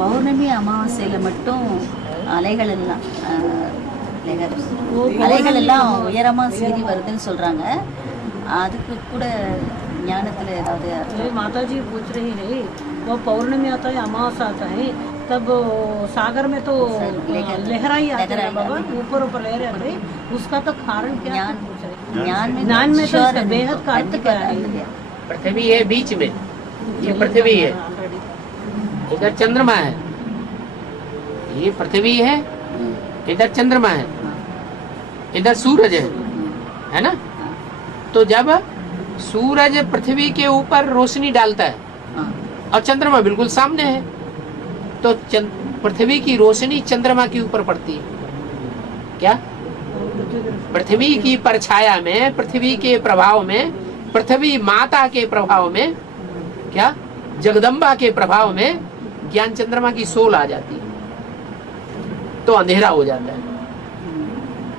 பௌர்ணமி அமாவாசையில் மட்டும் அலைகள் எல்லாம் அலைகள் எல்லாம் உயரமாக சீறி வருதுன்னு சொல்கிறாங்க. அதுக்கு கூட ஞானத்தில் ஏதாவது माता जी पूछ रही है, वो पौर्णमी आता है, अमावस्या आता है, तब सागर में तो लहरा ही आते हैं बाबा, ऊपर ऊपर लहरें आते हैं, उसका तो कारण क्या पूछ रहे? ज्ञान में तो इसका बेहद का अर्थ क्या है? पृथ्वी है बीच में, ये पृथ्वी है, इधर चंद्रमा है, ये पृथ्वी है, इधर चंद्रमा है, इधर सूरज है ना। तो जब सूरज पृथ्वी के ऊपर रोशनी डालता है और चंद्रमा बिल्कुल सामने है, तो पृथ्वी की रोशनी चंद्रमा के ऊपर पड़ती है। क्या पृथ्वी की परछाया में, पृथ्वी के प्रभाव में, पृथ्वी माता के प्रभाव में, क्या जगदम्बा के प्रभाव में ज्ञान चंद्रमा की सोल आ जाती है, तो अंधेरा हो जाता है।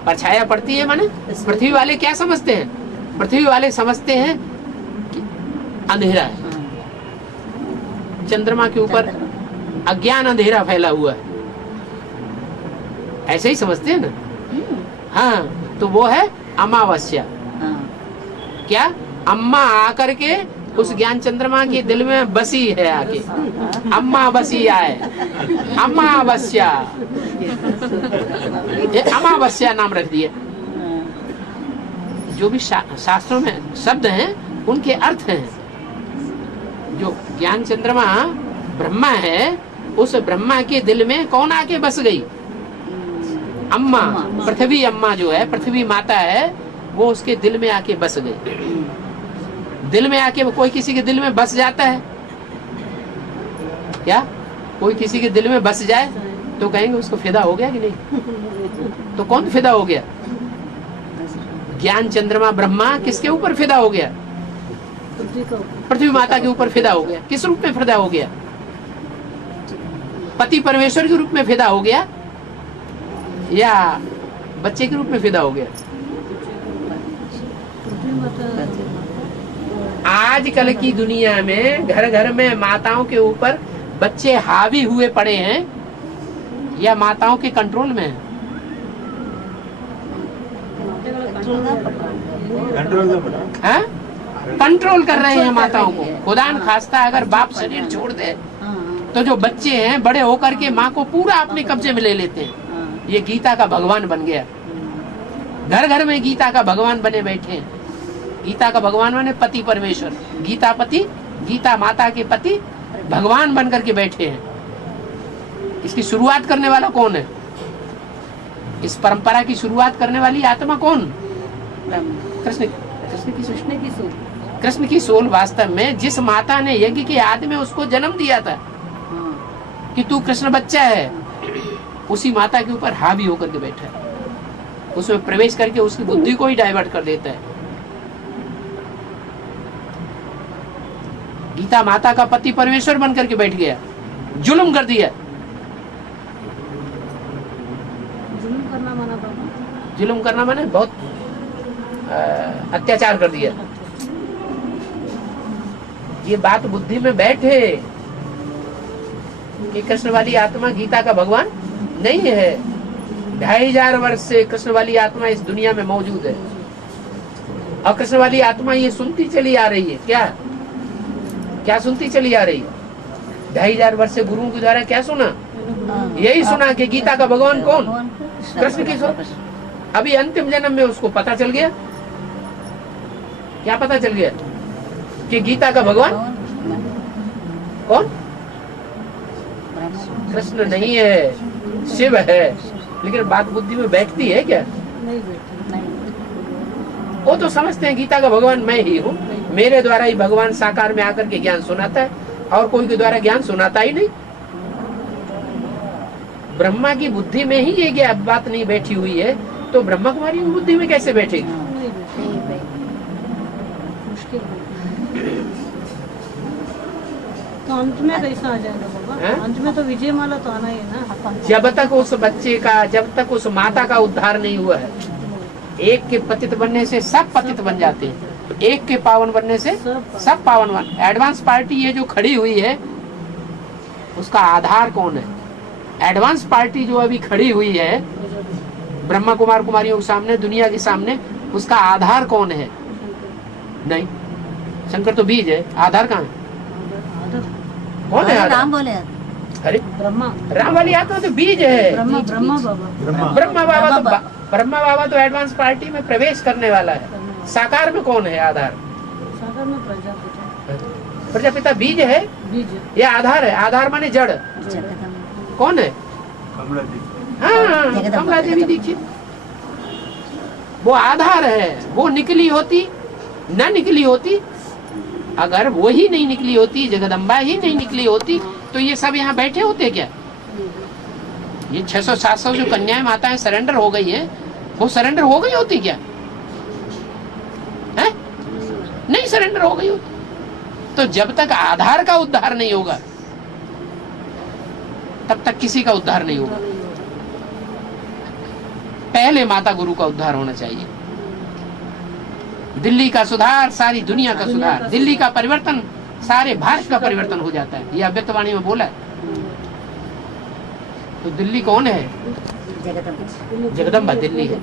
परछाया पड़ती है माने पृथ्वी वाले क्या समझते हैं? पृथ्वी वाले समझते हैं कि अंधेरा है, चंद्रमा के ऊपर अज्ञान अंधेरा फैला हुआ है, ऐसे ही समझते हैं ना। हाँ, तो वो है अमावस्या। क्या अम्मा आकर के उस ज्ञान चंद्रमा के दिल में बसी है, आके अम्मा बसी आए, अमावस्या, ये अमावस्या नाम रख दिया। जो भी शास्त्रों में शब्द हैं उनके अर्थ हैं। जो ज्ञान चंद्रमा ब्रह्मा है, उस ब्रह्मा के दिल में कौन आके बस गई? अम्मा, पृथ्वी अम्मा जो है, पृथ्वी माता है, वो उसके दिल में आके बस गई। दिल में आके कोई किसी के दिल में बस जाता है क्या? कोई किसी के दिल में बस जाए तो कहेंगे उसको फिदा हो गया कि नहीं? तो कौन फिदा हो गया? ज्ञान चंद्रमा ब्रह्मा किसके ऊपर फिदा हो गया? पृथ्वी माता के ऊपर फिदा हो गया। किस रूप में फिदा हो गया? पति परमेश्वर के रूप में फिदा हो गया या बच्चे के रूप में फिदा हो गया? आजकल की दुनिया में घर घर में माताओं के ऊपर बच्चे हावी हुए पड़े हैं या माताओं के कंट्रोल में है? कंट्रोल कर रहे हैं माताओं को। खुदा न खास्ता अगर बाप शरीर छोड़ दे तो जो बच्चे हैं बड़े होकर के माँ को पूरा अपने कब्जे में ले लेते हैं। ये गीता का भगवान बन गया, घर घर में गीता का भगवान बने बैठे हैं। गीता का भगवान माने पति परमेश्वर, गीता पति, गीता माता के पति भगवान बन करके बैठे हैं। इसकी शुरुआत करने वाला कौन है? इस परंपरा की शुरुआत करने वाली आत्मा कौन? कृष्ण की सोल वास्तव में जिस माता ने यज्ञ के आदि में उसको जन्म दिया था कि तू कृष्ण बच्चा है, उसी माता के ऊपर हावी होकर के बैठा है, उसमें प्रवेश करके उसकी बुद्धि को ही डाइवर्ट कर देता है। गीता माता का पति परमेश्वर बन करके बैठ गया, जुल्म कर दिया। जुल्म करना माने बहुत अत्याचार कर दिया। ये बात बुद्धि में बैठे कि कृष्ण वाली आत्मा गीता का भगवान नहीं है। 2500 वर्ष से कृष्ण वाली आत्मा इस दुनिया में मौजूद है और कृष्ण वाली आत्मा ये सुनती चली आ रही है। क्या सुनती चली आ रही है? 2500 वर्ष से गुरुओं के द्वारा क्या सुना? यही सुना कि गीता का भगवान कौन? कृष्ण की स्वरूप। अभी अंतिम जन्म में उसको पता चल गया। क्या पता चल गया? कि गीता का भगवान कौन? कृष्ण नहीं है, शिव है। लेकिन बात बुद्धि में बैठती है क्या? नहीं बैठती। वो तो समझते हैं गीता का भगवान मैं ही हूँ, मेरे द्वारा ही भगवान साकार में आकर के ज्ञान सुनाता है और कोई के द्वारा ज्ञान सुनाता ही नहीं। ब्रह्मा की बुद्धि में ही ये बात नहीं बैठी हुई है, तो ब्रह्मा कुमारी की बुद्धि में कैसे बैठेगी? तो अंत में कैसा आ जाएगा बाबा? अंत में तो विजय माला तो आना ही है ना। जब तक उस बच्चे का, जब तक उस माता का उद्धार नहीं हुआ है, एक के पतित बनने से सब पतित बन जाते हैं, एक के पावन बनने से सब पावन बन। एडवांस पार्टी ये जो खड़ी हुई है उसका आधार कौन है? एडवांस पार्टी जो अभी खड़ी हुई है ब्रह्मा कुमार कुमारियों के सामने, दुनिया के सामने, उसका आधार कौन है? नहीं, शंकर तो बीज है, आधार कहाँ है? कौन है आधार? राम बोले अरे ब्रह्मा राम वाली आत्मा तो बीज है। ब्रह्मा ब्रह्मा बाबा ब्रह्मा बाबा तो एडवांस पार्टी में प्रवेश करने वाला है। साकार में कौन है आधार? सागर में प्रजापिता प्रजापिता बीज है, बीज ये आधार है। आधार माने जड़। जगदम्बा कौन है? हाँ, जगदम्बा, कमला देवी जगदम्बा। दीक्षित। वो आधार है। वो निकली होती, न निकली होती, अगर वो ही नहीं निकली होती, जगदम्बा ही नहीं निकली होती, तो ये सब यहाँ बैठे होते क्या? ये 600-700 जो कन्याएं माताएं सरेंडर हो गई है, वो सरेंडर हो गई होती क्या? है? नहीं सरेंडर हो गई होती। तो जब तक आधार का उद्धार नहीं होगा, तब तक किसी का उद्धार नहीं होगा। पहले माता गुरु का उद्धार होना चाहिए। दिल्ली का सुधार सारी दुनिया का सुधार, दिल्ली का परिवर्तन सारे भारत का परिवर्तन हो जाता है। ये अव्यक्तवाणी में बोला है। तो दिल्ली कौन है? जगदम्बा। जगदम्बा दिल्ली है।